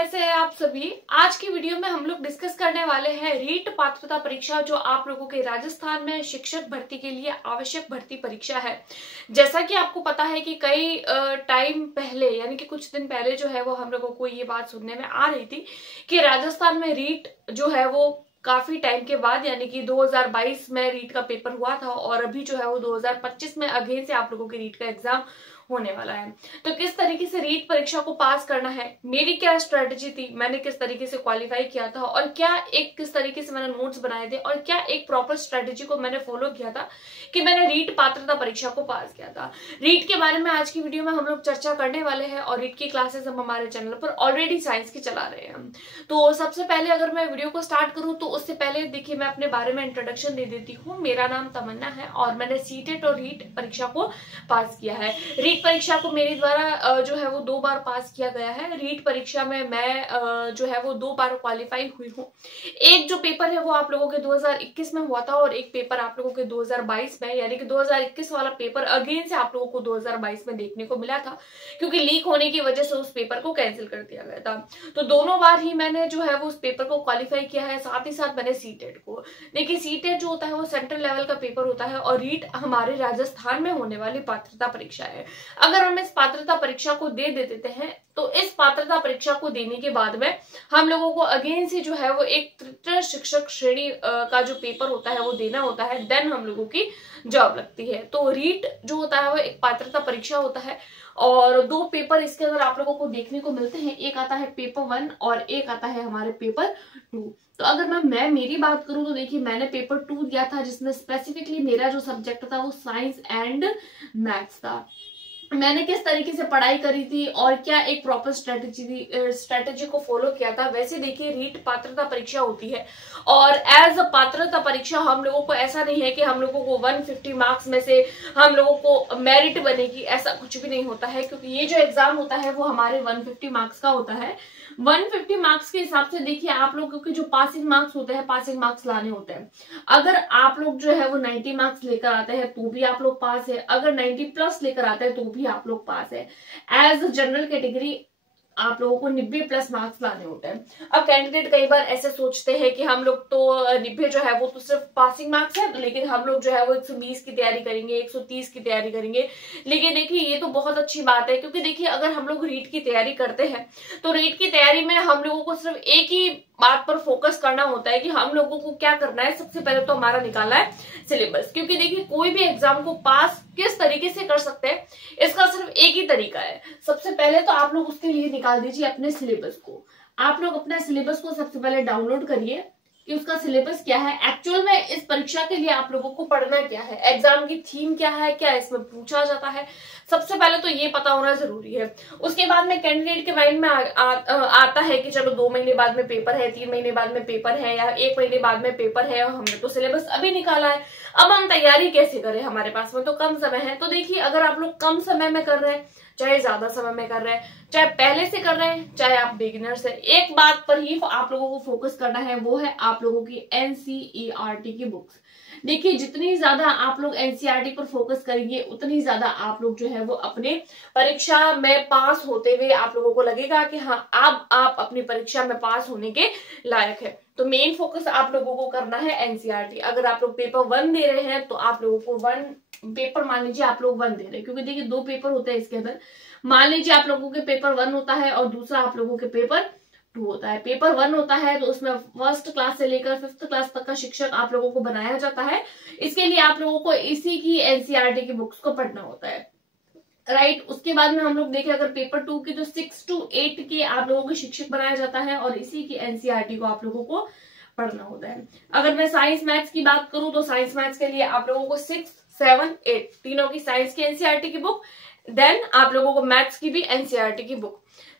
कैसे हैं आप सभी। आज की वीडियो में हम लोग डिस्कस करने वाले हैं रीट पात्रता परीक्षा, जो आप लोगों के राजस्थान में शिक्षक भर्ती के लिए आवश्यक भर्ती परीक्षा है। जैसा कि आपको पता है कि कई टाइम पहले, यानी कि कुछ दिन पहले जो है वो हम लोगों को ये बात सुनने में आ रही थी कि राजस्थान में रीट जो है वो काफी टाइम के बाद, यानी कि 2022 में रीट का पेपर हुआ था और अभी जो है वो 2025 में अगेन से आप लोगों की रीट का एग्जाम होने वाला है। तो किस तरीके से रीट परीक्षा को पास करना है, मेरी क्या स्ट्रेटेजी थी, मैंने किस तरीके से क्वालिफाई किया था और क्या किस तरीके से मैंने नोट्स बनाए थे और क्या एक प्रॉपर स्ट्रेटेजी को मैंने फॉलो किया था कि मैंने रीट पात्रता परीक्षा को पास किया था। रीट के बारे में आज की वीडियो में हम लोग चर्चा करने वाले हैं और रीट की क्लासेस हम हमारे चैनल पर ऑलरेडी साइंस की चला रहे हैं। तो सबसे पहले अगर मैं वीडियो को स्टार्ट करूं तो उससे पहले देखिए मैं अपने बारे में इंट्रोडक्शन दे देती हूँ। मेरा नाम तमन्ना है और मैंने सीटेट और रीट परीक्षा को पास किया है। रीट परीक्षा को मेरे द्वारा जो है वो 2 बार पास किया गया है। रीट परीक्षा में मैं जो है वो 2 बार क्वालिफाई हुई हूँ। एक जो पेपर है वो आप लोगों के 2021 में हुआ था और एक पेपर आप लोगों के 2022 में, यानी कि 2021 वाला पेपर अगेन से आप लोगों को 2022 में देखने को मिला था, क्योंकि लीक होने की वजह से उस पेपर को कैंसिल कर दिया गया था। तो दोनों बार ही मैंने जो है वो उस पेपर को क्वालिफाई किया है। साथ ही साथ मैंने सीटेट को, देखिए सीटेट जो होता है वो सेंट्रल लेवल का पेपर होता है और रीट हमारे राजस्थान में होने वाली पात्रता परीक्षा है। अगर हम इस पात्रता परीक्षा को दे देते हैं तो इस पात्रता परीक्षा को देने के बाद में हम लोगों को अगेन से जो है वो एक तृतीय शिक्षक श्रेणी का जो पेपर होता है वो देना होता है, देन हम लोगों की जॉब लगती है। तो रीट जो होता है वो एक पात्रता परीक्षा होता है और 2 पेपर इसके अंदर आप लोगों को देखने को मिलते हैं। एक आता है पेपर 1 और एक आता है हमारे पेपर 2। तो अगर मैं मेरी बात करूं तो देखिए मैंने पेपर 2 दिया था, जिसमें स्पेसिफिकली मेरा जो सब्जेक्ट था वो साइंस एंड मैथ्स था। मैंने किस तरीके से पढ़ाई करी थी और क्या एक प्रॉपर स्ट्रेटेजी को फॉलो किया था। वैसे देखिए रीट पात्रता परीक्षा होती है और एज अ पात्रता परीक्षा हम लोगों को ऐसा नहीं है कि हम लोगों को 150 मार्क्स में से हम लोगों को मेरिट बनेगी, ऐसा कुछ भी नहीं होता है। क्योंकि ये जो एग्जाम होता है वो हमारे 150 मार्क्स का होता है। 150 मार्क्स के हिसाब से देखिए आप लोगों के जो पासिंग मार्क्स होते हैं, पासिंग मार्क्स लाने होते हैं। अगर आप लोग जो है वो 90 मार्क्स लेकर आते हैं तो भी आप लोग पास है, अगर 90 प्लस लेकर आते हैं तो भी आप लोग पास है। एज जनरल कैटेगरी आप लोगों को 90 प्लस मार्क्स लाने होते हैं। अब कैंडिडेट कई बार ऐसे सोचते हैं कि हम लोग तो 90 जो है वो तो सिर्फ पासिंग मार्क्स है, लेकिन हम लोग जो है वो 120 की तैयारी करेंगे, 130 की तैयारी करेंगे। लेकिन देखिए ये तो बहुत अच्छी बात है, क्योंकि देखिए अगर हम लोग रीट की तैयारी करते हैं तो रीट की तैयारी में हम लोगों को सिर्फ एक ही बात पर फोकस करना होता है कि हम लोगों को क्या करना है। सबसे पहले तो हमारा निकालना है सिलेबस, क्योंकि देखिए कोई भी एग्जाम को पास किस तरीके से कर सकते हैं इसका सिर्फ एक ही तरीका है। सबसे पहले तो आप लोग उसके लिए निकाल दीजिए अपने सिलेबस को। आप लोग अपने सिलेबस को सबसे पहले डाउनलोड करिए कि उसका सिलेबस क्या है, एक्चुअल में इस परीक्षा के लिए आप लोगों को पढ़ना क्या है, एग्जाम की थीम क्या है, क्या इसमें पूछा जाता है। सबसे पहले तो ये पता होना जरूरी है। उसके बाद में कैंडिडेट के माइंड में आता है कि चलो 2 महीने बाद में पेपर है, 3 महीने बाद में पेपर है या 1 महीने बाद में पेपर है और हमने तो सिलेबस अभी निकाला है, अब हम तैयारी कैसे करें, हमारे पास में तो कम समय है। तो देखिए अगर आप लोग कम समय में कर रहे हैं, चाहे ज्यादा समय में कर रहे हैं, चाहे पहले से कर रहे हैं, चाहे आप बिगिनर्स हैं, एक बात पर ही आप लोगों को फोकस करना है, वो है आप लोगों की एनसीईआरटी की बुक्स। देखिए जितनी ज्यादा आप लोग एनसीईआरटी पर फोकस करेंगे उतनी ज्यादा आप लोग जो है वो अपने परीक्षा में पास होते हुए आप लोगों को लगेगा कि हाँ अब आप अपनी परीक्षा में पास होने के लायक है। तो मेन फोकस आप लोगों को करना है एनसीईआरटी। अगर आप लोग पेपर 1 दे रहे हैं तो आप लोगों को 1 पेपर, मान लीजिए आप लोग 1 दे रहे हैं, क्योंकि देखिए 2 पेपर होते हैं इसके अंदर। मान लीजिए आप लोगों के पेपर 1 होता है और दूसरा आप लोगों के पेपर 2 होता है। पेपर 1 होता है तो उसमें 1st क्लास से लेकर 5th क्लास तक का शिक्षक आप लोगों को बनाया जाता है। इसके लिए आप लोगों को इसी की एनसीईआरटी की बुक्स को पढ़ना होता है, राइट। उसके बाद में हम लोग देखें अगर पेपर 2 की तो 6 to 8 के आप लोगों को शिक्षक बनाया जाता है और इसी की एनसीईआरटी को आप लोगों को पढ़ना होता है। अगर मैं साइंस मैथ्स की बात करूं तो साइंस मैथ्स के लिए आप लोगों को 6, 7, 8 तीनों की साइंस की एनसीईआरटी की बुक, देन आप लोगों को मैथ्स की भी एनसीईआरटी की बुक।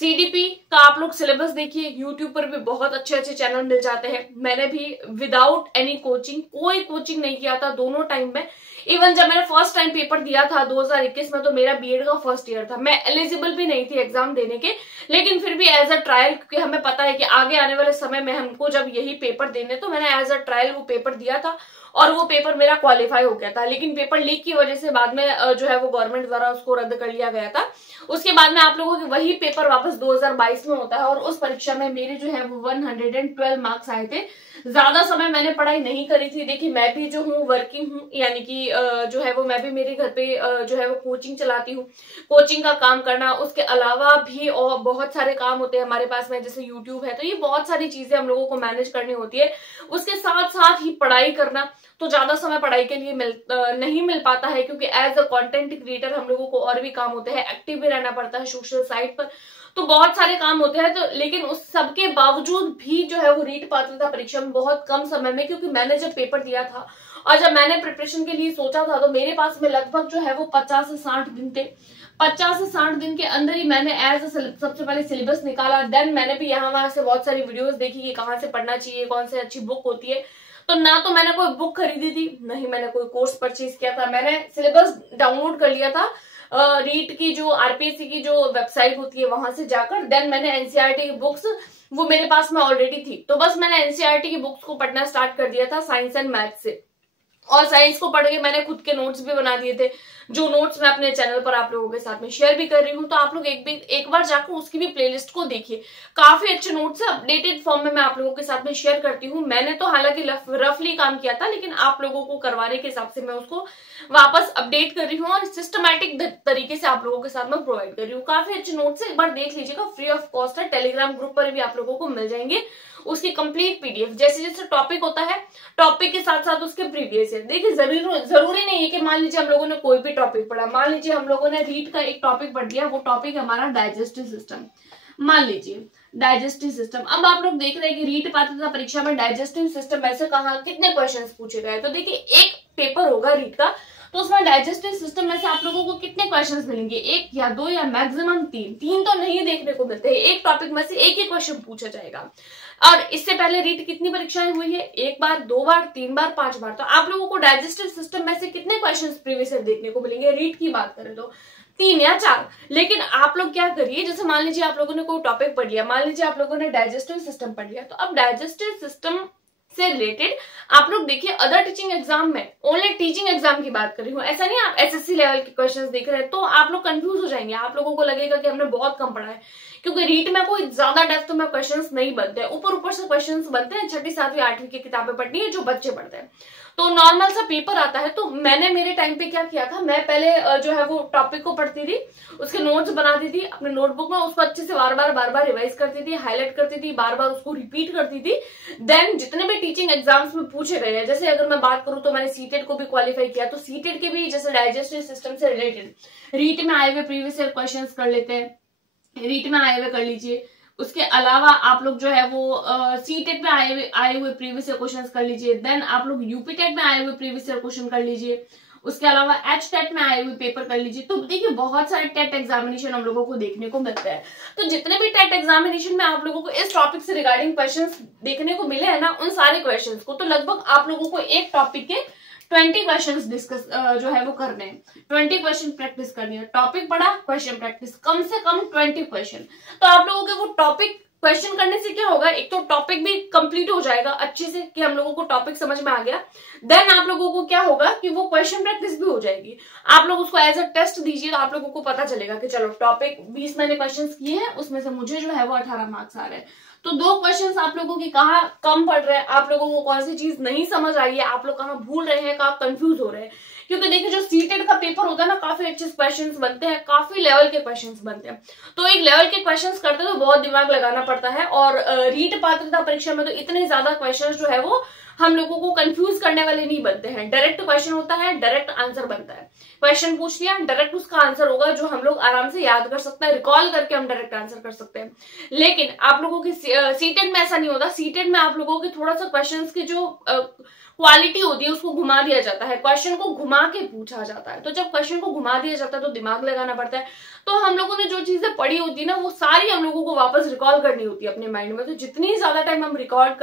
सीडीपी का आप लोग सिलेबस देखिए, यूट्यूब पर भी बहुत अच्छे अच्छे चैनल मिल जाते हैं। मैंने भी विदाउट एनी कोचिंग, कोई कोचिंग नहीं किया था दोनों टाइम में। इवन जब मैंने फर्स्ट टाइम पेपर दिया था 2021 में तो मेरा बीएड का फर्स्ट ईयर था, मैं एलिजिबल भी नहीं थी एग्जाम देने के, लेकिन फिर भी एज अ ट्रायल, क्योंकि हमें पता है कि आगे आने वाले समय में हमको जब यही पेपर देने, तो मैंने एज अ ट्रायल वो पेपर दिया था और वो पेपर मेरा क्वालिफाई हो गया था। लेकिन पेपर लीक की वजह से बाद में जो है वो गवर्नमेंट द्वारा उसको रद्द कर लिया गया था। उसके बाद में आप लोगों के वही पेपर वापस सिलेबस 2022 में होता है और उस परीक्षा में मेरे जो है वो 112 मार्क्स आए थे। ज्यादा समय मैंने पढ़ाई नहीं करी थी। देखिए मैं भी जो हूँ वर्किंग हूँ, यानी कि जो है वो मैं भी मेरे घर पे जो है वो कोचिंग चलाती हूँ, कोचिंग का काम करना, उसके अलावा भी और बहुत सारे काम होते हैं हमारे पास में, जैसे यूट्यूब है, तो ये बहुत सारी चीजें हम लोगों को मैनेज करनी होती है। उसके साथ साथ ही पढ़ाई करना, तो ज्यादा समय पढ़ाई के लिए नहीं मिल पाता है, क्योंकि एज अ कंटेंट क्रिएटर हम लोगों को और भी काम होते हैं, एक्टिव भी रहना पड़ता है सोशल साइट पर, तो बहुत सारे काम होते हैं। तो लेकिन उस सब के बावजूद भी जो है वो रीट पात्रता परीक्षा में बहुत कम समय में, क्योंकि मैंने जब पेपर दिया था और जब मैंने प्रिपरेशन के लिए सोचा था, तो मेरे पास में लगभग जो है वो 50 से 60 दिन थे। 50 से 60 दिन के अंदर ही मैंने एज सबसे पहले सिलेबस निकाला, देन मैंने भी यहाँ वहां से बहुत सारी वीडियोस देखी कि कहाँ से पढ़ना चाहिए, कौन से अच्छी बुक होती है। तो ना तो मैंने कोई बुक खरीदी थी, नहीं मैंने कोई कोर्स परचेज किया था, मैंने सिलेबस डाउनलोड कर लिया था रीट की जो आरपीएससी की जो वेबसाइट होती है वहां से जाकर। देन मैंने एनसीईआरटी की बुक्स, वो मेरे पास में ऑलरेडी थी, तो बस मैंने एनसीईआरटी की बुक्स को पढ़ना स्टार्ट कर दिया था साइंस एंड मैथ्स से। और साइंस को पढ़ के मैंने खुद के नोट्स भी बना दिए थे, जो नोट्स मैं अपने चैनल पर आप लोगों के साथ में शेयर भी कर रही हूँ। तो आप लोग एक बार जाकर उसकी भी प्लेलिस्ट को देखिए, काफी अच्छे नोट्स है, अपडेटेड फॉर्म में मैं आप लोगों के साथ में शेयर करती हूँ। मैंने तो हालांकि रफली काम किया था, लेकिन आप लोगों को करवाने के हिसाब से मैं उसको वापस अपडेट कर रही हूँ और सिस्टमैटिक तरीके से आप लोगों के साथ में प्रोवाइड कर रही हूँ। काफी अच्छे नोट्स है, एक बार देख लीजिएगा, फ्री ऑफ कॉस्ट है, टेलीग्राम ग्रुप पर भी आप लोगों को मिल जाएंगे उसकी कंप्लीट पीडीएफ। जैसे जैसे टॉपिक होता है, टॉपिक के साथ साथ उसके प्रीवियस है। देखिए जरूरी नहीं है कि मान लीजिए हम लोगों ने कोई भी टॉपिक पढ़ा, मान लीजिए हम लोगों ने रीट का एक टॉपिक पढ़ लिया, वो टॉपिक हमारा डाइजेस्टिव सिस्टम, मान लीजिए डाइजेस्टिव सिस्टम। अब आप लोग देख रहे हैं कि रीट पात्रता परीक्षा में डाइजेस्टिव सिस्टम में से कहाँ कितने क्वेश्चन पूछे गए। तो देखिए एक पेपर होगा रीट का, तो उसमें डाइजेस्टिव सिस्टम में से आप लोगों को कितने क्वेश्चंस मिलेंगे, एक या दो या मैक्सिमम तीन तो नहीं देखने को मिलते हैं। एक टॉपिक में से एक ही क्वेश्चन पूछा जाएगा। और इससे पहले रीट कितनी परीक्षाएं हुई है, एक बार, दो बार, तीन बार, 5 बार। तो आप लोगों को डाइजेस्टिव सिस्टम में से कितने क्वेश्चंस प्रीवियस ईयर देखने को मिलेंगे रीट की बात करें तो 3 या 4। लेकिन आप लोग क्या करिए, जैसे मान लीजिए आप लोगों ने कोई टॉपिक पढ़ लिया, मान लीजिए आप लोगों ने डाइजेस्टिव सिस्टम पढ़ लिया, तो अब डाइजेस्टिव सिस्टम से रिलेटेड आप लोग देखिए अदर टीचिंग एग्जाम में, ओनली टीचिंग एग्जाम की बात कर रही हूँ, ऐसा नहीं आप एसएससी लेवल के क्वेश्चंस देख रहे हैं तो आप लोग कंफ्यूज हो जाएंगे, आप लोगों को लगेगा कि हमने बहुत कम पढ़ा है, क्योंकि रीट में कोई ज्यादा डेप्थ में क्वेश्चंस नहीं बनते हैं, ऊपर ऊपर से क्वेश्चंस बनते हैं, 6ठी 7वीं 8वीं की किताबें पढ़नी है जो बच्चे पढ़ते हैं, तो नॉर्मल सा पेपर आता है। तो मैंने मेरे टाइम पे क्या किया था, मैं पहले जो है वो टॉपिक को पढ़ती थी, उसके नोट्स बनाती थी अपने नोटबुक में, उसको अच्छे से बार बार रिवाइज करती थी, हाईलाइट करती थी, बार बार उसको रिपीट करती थी। देन जितने भी टीचिंग एग्जाम्स में पूछे गए हैं, जैसे अगर मैं बात करूं तो मैंने सीटेट को भी क्वालिफाई किया, तो सीटेट के भी जैसे डाइजेस्टिव सिस्टम से रिलेटेड रीट में आए हुए प्रीवियस ईयर क्वेश्चन कर लेते हैं, रीट में आए हुए कर लीजिए। उसके अलावा आप लोग जो है वो सीटेट में आए हुए प्रीवियस ईयर क्वेश्चंस कर लीजिए। देन आप लोग यूपी टेट में आए हुए प्रीवियस ईयर क्वेश्चन कर लीजिए। उसके अलावा एच टेट में आए हुए पेपर कर लीजिए। तो देखिए बहुत सारे टेट एग्जामिनेशन हम लोगों को देखने को मिलते हैं। तो जितने भी टेट एग्जामिनेशन में आप लोगों को इस टॉपिक से रिगार्डिंग क्वेश्चंस देखने को मिले हैं ना, उन सारे क्वेश्चंस को तो लगभग आप लोगों को एक टॉपिक के 20 क्वेश्चंस डिस्कस जो है वो करने हैं, 20 क्वेश्चन प्रैक्टिस करनी है। टॉपिक पढ़ा, क्वेश्चन प्रैक्टिस, कम से कम 20 क्वेश्चन। तो आप लोगों के वो टॉपिक क्वेश्चन करने से क्या होगा, एक तो टॉपिक भी कंप्लीट हो जाएगा अच्छे से कि हम लोगों को टॉपिक समझ में आ गया। देन आप लोगों को क्या होगा कि वो क्वेश्चन प्रैक्टिस भी हो जाएगी। आप लोग उसको एज अ टेस्ट दीजिए तो आप लोगों को पता चलेगा कि चलो टॉपिक 20 मैंने क्वेश्चन किए हैं, उसमें से मुझे जो है वो 18 मार्क्स आ रहे हैं। तो 2 क्वेश्चंस आप लोगों की कहाँ कम पड़ रहे हैं, आप लोगों को कौन सी चीज नहीं समझ आई है, आप लोग कहाँ भूल रहे हैं, कहाँ कंफ्यूज हो रहे हैं। क्योंकि देखिए जो सीटेट का पेपर होता है ना, काफी अच्छे क्वेश्चंस बनते हैं, काफी लेवल के क्वेश्चंस बनते हैं। तो एक लेवल के क्वेश्चंस करते तो बहुत दिमाग लगाना पड़ता है, और रीट पात्रता परीक्षा में तो इतने ज्यादा क्वेश्चंस जो है वो हम लोगों को कंफ्यूज करने वाले नहीं बनते हैं। डायरेक्ट क्वेश्चन होता है, डायरेक्ट आंसर बनता है। क्वेश्चन पूछ लिया, डायरेक्ट उसका आंसर होगा जो हम लोग आराम से याद कर सकते हैं, रिकॉल करके हम डायरेक्ट आंसर कर सकते हैं। लेकिन आप लोगों की सीटेट में ऐसा नहीं होता। सीटेट में आप लोगों के थोड़ा सा क्वेश्चन की जो क्वालिटी होती है उसको घुमा दिया जाता है, क्वेश्चन को घुमा के पूछा जाता है। तो जब क्वेश्चन को घुमा दिया जाता है तो दिमाग लगाना पड़ता है। तो हम लोगों ने जो चीजें पढ़ी होती है ना, वो सारी हम लोगों को वापस रिकॉल करनी होती है अपने माइंड में। तो जितनी ज्यादा टाइम हम रिकॉल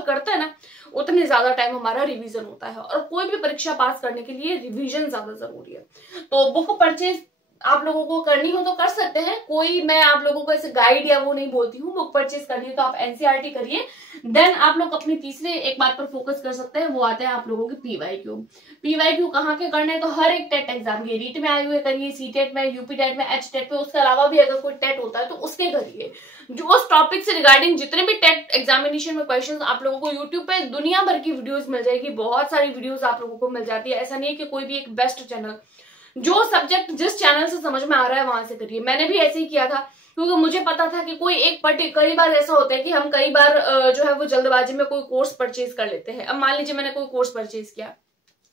करते हैं ना, उतनी ज्यादा टाइम हमारा रिवीजन होता है। और कोई भी परीक्षा पास करने के लिए रिवीजन ज्यादा जरूरी है। तो बुक परचेज आप लोगों को करनी हो तो कर सकते हैं, कोई मैं आप लोगों को ऐसे गाइड या वो नहीं बोलती हूँ। बुक परचेज करनी है तो आप एनसीईआरटी करिए। देन आप लोग अपनी तीसरे एक बात पर फोकस कर सकते हैं, वो आते हैं आप लोगों के पीवाईक्यू। पीवाईक्यू कहाँ के करने हैं, तो हर एक टेट एग्जाम के, रीट में आए हुए करिए, सीटेट में, यूपी टेट में, एच टेट में, उसके अलावा भी अगर कोई टेट होता है तो उसके करिए। जो उस टॉपिक से रिगार्डिंग जितने भी टेट एग्जामिनेशन में क्वेश्चंस आप लोगों को यूट्यूब पे दुनिया भर की वीडियोस मिल जाएगी, बहुत सारी वीडियोस आप लोगों को मिल जाती है। ऐसा नहीं है कि कोई भी एक बेस्ट चैनल, जो सब्जेक्ट जिस चैनल से समझ में आ रहा है वहां से करिए। मैंने भी ऐसे ही किया था, क्योंकि मुझे पता था कि कोई एक कई बार ऐसा होता है कि हम कई बार जो है वो जल्दबाजी में कोई कोर्स परचेज कर लेते हैं। अब मान लीजिए मैंने कोई कोर्स परचेज किया,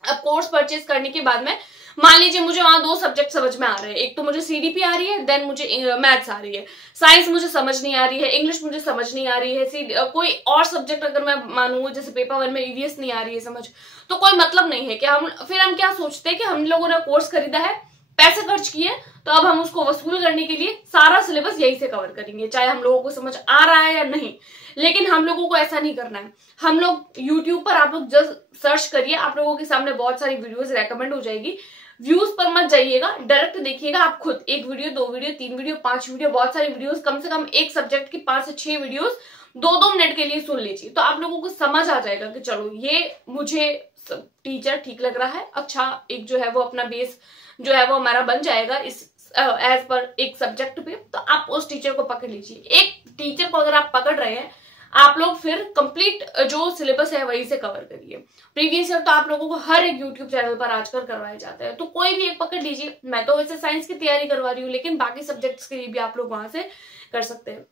अब कोर्स परचेज करने के बाद में मान लीजिए मुझे वहां 2 सब्जेक्ट समझ में आ रहे हैं, एक तो मुझे सीडीपी आ रही है, देन मुझे मैथ्स आ रही है, साइंस मुझे समझ नहीं आ रही है, इंग्लिश मुझे समझ नहीं आ रही है, कोई और सब्जेक्ट अगर मैं मानूंगा जैसे पेपर 1 में ईवीएस नहीं आ रही है समझ, तो कोई मतलब नहीं है कि हम क्या सोचते हैं कि हम लोगों ने कोर्स खरीदा है, पैसे खर्च किए, तो अब हम उसको वसूल करने के लिए सारा सिलेबस यही से कवर करेंगे, चाहे हम लोगों को समझ आ रहा है या नहीं। लेकिन हम लोगों को ऐसा नहीं करना है। हम लोग यूट्यूब पर आप लोग जस्ट सर्च करिए, आप लोगों के सामने बहुत सारी वीडियोस रेकमेंड हो जाएगी। व्यूज पर मत जाइएगा, डायरेक्ट देखिएगा आप खुद, 1 वीडियो, 2 वीडियो, 3 वीडियो, 5 वीडियो, बहुत सारी वीडियोस, कम से कम एक सब्जेक्ट की 5 से 6 वीडियोस 2-2 मिनट के लिए सुन लीजिए, तो आप लोगों को समझ आ जाएगा कि चलो ये मुझे टीचर ठीक लग रहा है। अच्छा, एक जो है वो अपना बेस जो है वो हमारा बन जाएगा इस एज पर एक सब्जेक्ट पे, तो आप उस टीचर को पकड़ लीजिए। एक टीचर को अगर आप पकड़ रहे हैं, आप लोग फिर कंप्लीट जो सिलेबस है वही से कवर करिए। प्रीवियस ईयर तो आप लोगों को हर एक यूट्यूब चैनल पर आजकल करवाए जाते हैं, तो कोई भी एक पकड़ लीजिए। मैं तो वैसे साइंस की तैयारी करवा रही हूँ, लेकिन बाकी सब्जेक्ट्स के लिए भी आप लोग वहां से कर सकते हैं।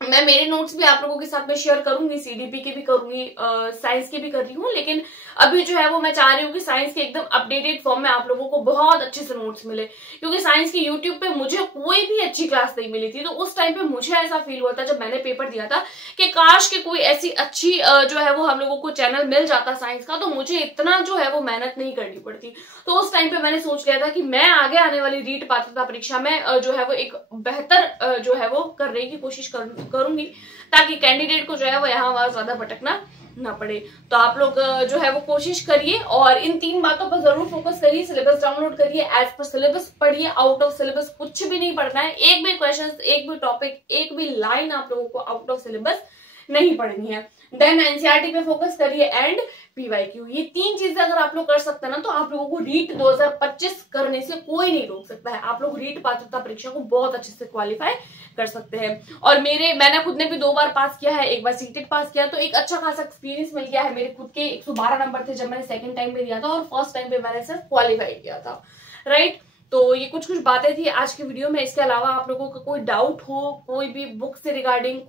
मैं मेरे नोट्स भी आप लोगों के साथ में शेयर करूंगी, सीडीपी के भी करूंगी, साइंस के भी कर रही हूँ, लेकिन अभी जो है वो मैं चाह रही हूँ कि साइंस के एकदम अपडेटेड फॉर्म में आप लोगों को बहुत अच्छे से नोट्स मिले, क्योंकि साइंस की यूट्यूब पे मुझे कोई भी अच्छी क्लास नहीं मिली थी। तो उस टाइम पे मुझे ऐसा फील हुआ था जब मैंने पेपर दिया था कि काश के कोई ऐसी अच्छी जो है वो हम लोगों को चैनल मिल जाता साइंस का, तो मुझे इतना जो है वो मेहनत नहीं करनी पड़ती। तो उस टाइम पे मैंने सोच लिया था कि मैं आगे आने वाली रीट पात्रता परीक्षा में जो है वो एक बेहतर जो है वो करने की कोशिश करूंगी, ताकि कैंडिडेट को जो है वो यहाँ वहां ज्यादा भटकना ना पड़े। तो आप लोग जो है वो कोशिश करिए और इन 3 बातों पर जरूर फोकस करिए। सिलेबस डाउनलोड करिए, एज पर सिलेबस पढ़िए, आउट ऑफ सिलेबस कुछ भी नहीं पढ़ना है। एक भी क्वेश्चन, एक भी टॉपिक, एक भी लाइन आप लोगों को आउट ऑफ सिलेबस नहीं पढ़नी है। देन एनसीईआरटी पे फोकस करिए एंड पीवाईक्यू। ये 3 चीजें अगर आप लोग कर सकते हैं ना, तो आप लोगों को रीट 2025 करने से कोई नहीं रोक सकता है। आप लोग रीट पात्रता परीक्षा को बहुत अच्छे से क्वालिफाई कर सकते हैं। और मैंने खुद ने भी 2 बार पास किया है, एक बार सीटेट पास किया, तो एक अच्छा खासा एक्सपीरियंस मिल गया है। मेरे खुद के 112 नंबर थे जब मैंने सेकंड टाइम पे दिया था, और फर्स्ट टाइम पे मैंने सिर्फ क्वालिफाई किया था, राइट। तो ये कुछ बातें थी आज की वीडियो में। इसके अलावा आप लोगों का कोई डाउट हो, कोई भी बुक से रिगार्डिंग,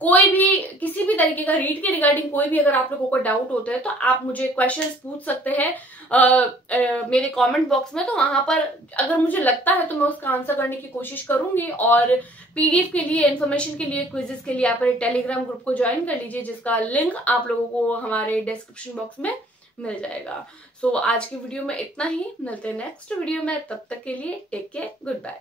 कोई भी किसी भी तरीके का रीड के रिगार्डिंग कोई भी अगर आप लोगों को डाउट होता है, तो आप मुझे क्वेश्चंस पूछ सकते हैं मेरे कमेंट बॉक्स में। तो वहां पर अगर मुझे लगता है तो मैं उसका आंसर करने की कोशिश करूंगी। और पीडीएफ के लिए, इन्फॉर्मेशन के लिए, क्विजेस के लिए आप टेलीग्राम ग्रुप को ज्वाइन कर लीजिए, जिसका लिंक आप लोगों को हमारे डिस्क्रिप्शन बॉक्स में मिल जाएगा। सो आज की वीडियो में इतना ही, मिलते हैं नेक्स्ट वीडियो में। तब तक के लिए टेक केयर, गुड बाय।